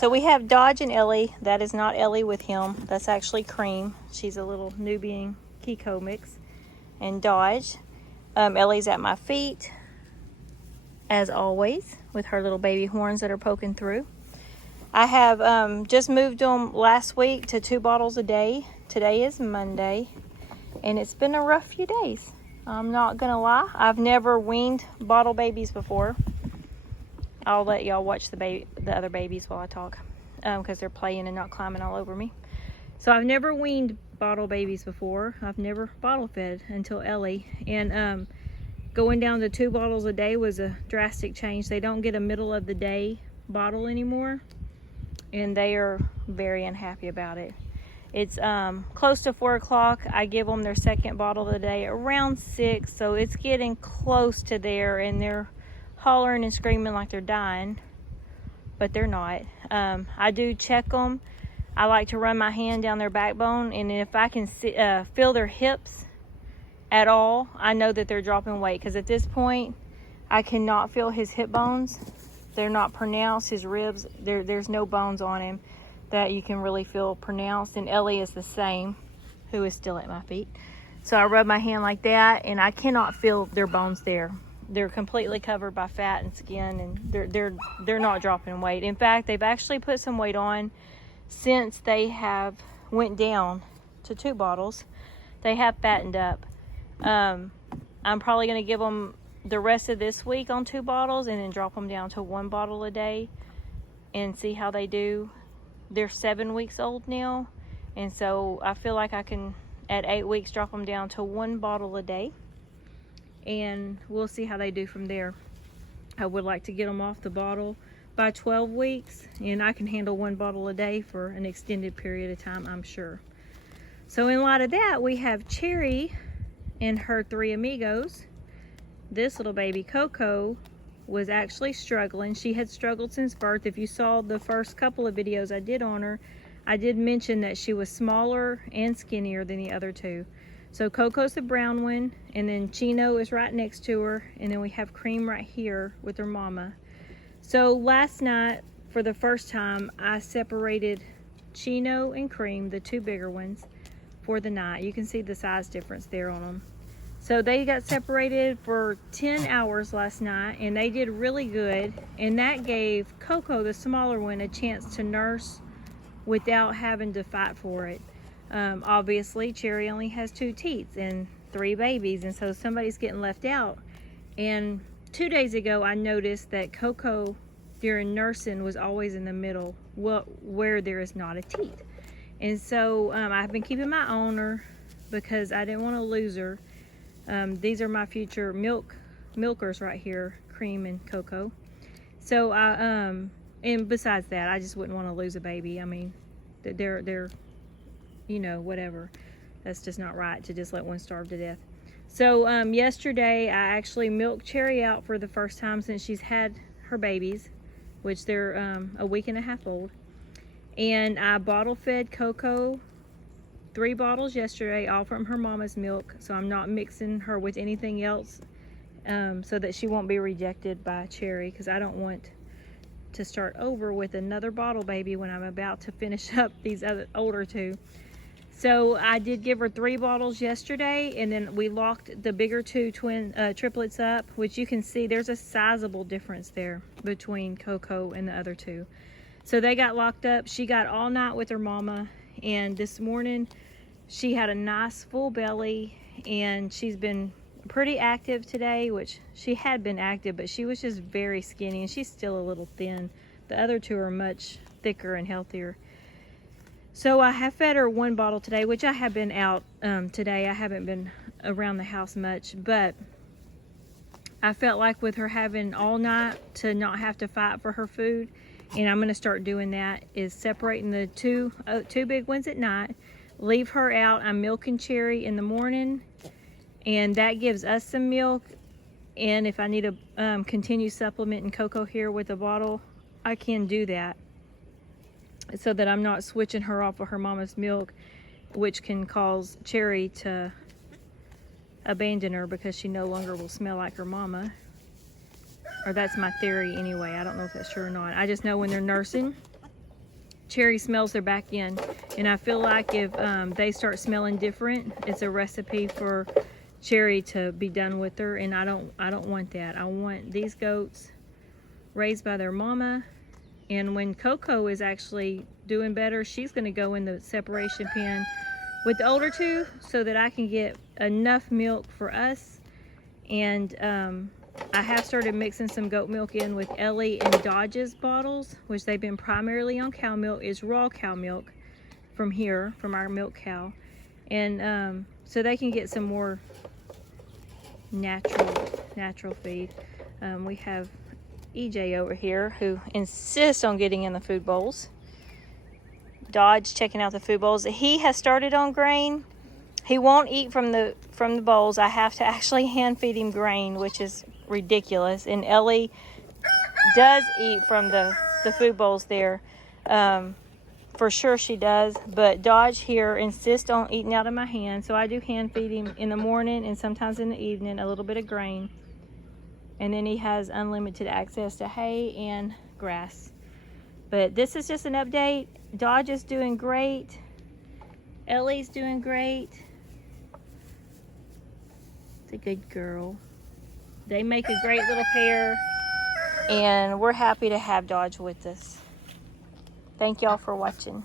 So we have Dodge and Ellie. That is not Ellie with him. That's actually Cream. She's a little Nubian Kiko mix. And Dodge. Ellie's at my feet, as always, with her little baby horns that are poking through. I have just moved them last week to 2 bottles a day. Today is Monday, and it's been a rough few days. I'm not gonna lie. I've never weaned bottle babies before. I'll let y'all watch the other babies while I talk, because they're playing and not climbing all over me. So I've never weaned bottle babies before. I've never bottle fed until Ellie, and going down to 2 bottles a day was a drastic change. They don't get a middle of the day bottle anymore, and they are very unhappy about it. It's close to 4 o'clock. I give them their second bottle of the day around 6, so it's getting close to there, and they're hollering and screaming like they're dying, but they're not. I do check them. I like to run my hand down their backbone, and if I can feel their hips at all, I know that they're dropping weight, because at this point I cannot feel his hip bones. They're not pronounced. His ribs, there's no bones on him that you can really feel pronounced. And Ellie is the same, who is still at my feet. So I rub my hand like that, and I cannot feel their bones there. They're completely covered by fat and skin, and they're not dropping weight. In fact, they've actually put some weight on since they have went down to 2 bottles. They have fattened up. I'm probably going to give them the rest of this week on 2 bottles, and then drop them down to 1 bottle a day and see how they do. They're 7 weeks old now, and so I feel like I can, at 8 weeks, drop them down to 1 bottle a day, and we'll see how they do from there. I would like to get them off the bottle by 12 weeks, and I can handle 1 bottle a day for an extended period of time, I'm sure. So in light of that, we have Cherry and her 3 amigos. This little baby, Coco, was actually struggling. She had struggled since birth. If you saw the first couple of videos I did on her, I did mention that she was smaller and skinnier than the other 2. So Coco's the brown one, and then Chino is right next to her, and then we have Cream right here with her mama. So last night, for the first time, I separated Chino and Cream, the 2 bigger ones, for the night. You can see the size difference there on them. So they got separated for 10 hours last night, and they did really good. And that gave Coco, the smaller one, a chance to nurse without having to fight for it. Obviously, Cherry only has 2 teats and 3 babies, and so somebody's getting left out. And 2 days ago, I noticed that Coco, during nursing, was always in the middle, where there is not a teat. And so I've been keeping my eye on her because I didn't want to lose her. These are my future milkers right here, Cream and Coco. So and besides that, I just wouldn't want to lose a baby. I mean, they're you know, whatever. That's just not right to just let one starve to death. So yesterday I actually milked Cherry out for the first time since she's had her babies, which they're a week and a half old. And I bottle fed Coco 3 bottles yesterday, all from her mama's milk, so I'm not mixing her with anything else, so that she won't be rejected by Cherry, because I don't want to start over with another bottle baby when I'm about to finish up these other older 2. So I did give her 3 bottles yesterday, and then we locked the bigger 2 triplets up, which you can see there's a sizable difference there between Coco and the other 2. So they got locked up. She got all night with her mama, and this morning she had a nice full belly, and she's been pretty active today, which she had been active, but she was just very skinny, and she's still a little thin. The other 2 are much thicker and healthier. So I have fed her 1 bottle today, which I have been out today. I haven't been around the house much, but I felt like with her having all night to not have to fight for her food, and I'm going to start doing that, is separating the 2 big ones at night, leave her out. I'm milking Cherry in the morning, and that gives us some milk. And if I need to continue supplementing Coco here with a bottle, I can do that, so that I'm not switching her off of her mama's milk, which can cause Cherry to abandon her because she no longer will smell like her mama. Or that's my theory anyway. I don't know if that's true or not. I just know when they're nursing, Cherry smells their back end. And I feel like if they start smelling different, it's a recipe for Cherry to be done with her, and I don't want that. I want these goats raised by their mama, and when Coco is actually doing better, she's going to go in the separation pen with the older two so that I can get enough milk for us. And I have started mixing some goat milk in with Ellie and Dodge's bottles, which they've been primarily on cow milk. Is raw cow milk from here, from our milk cow, and so they can get some more natural feed. We have EJ over here who insists on getting in the food bowls. Dodge checking out the food bowls. He has started on grain. He won't eat from the bowls. I have to actually hand feed him grain, which is ridiculous. And Ellie does eat from the food bowls there. For sure she does. But Dodge here insists on eating out of my hand. So I do hand feed him in the morning and sometimes in the evening a little bit of grain. And then he has unlimited access to hay and grass. But this is just an update. Dodge is doing great. Ellie's doing great. It's a good girl. They make a great little pair. And we're happy to have Dodge with us. Thank y'all for watching.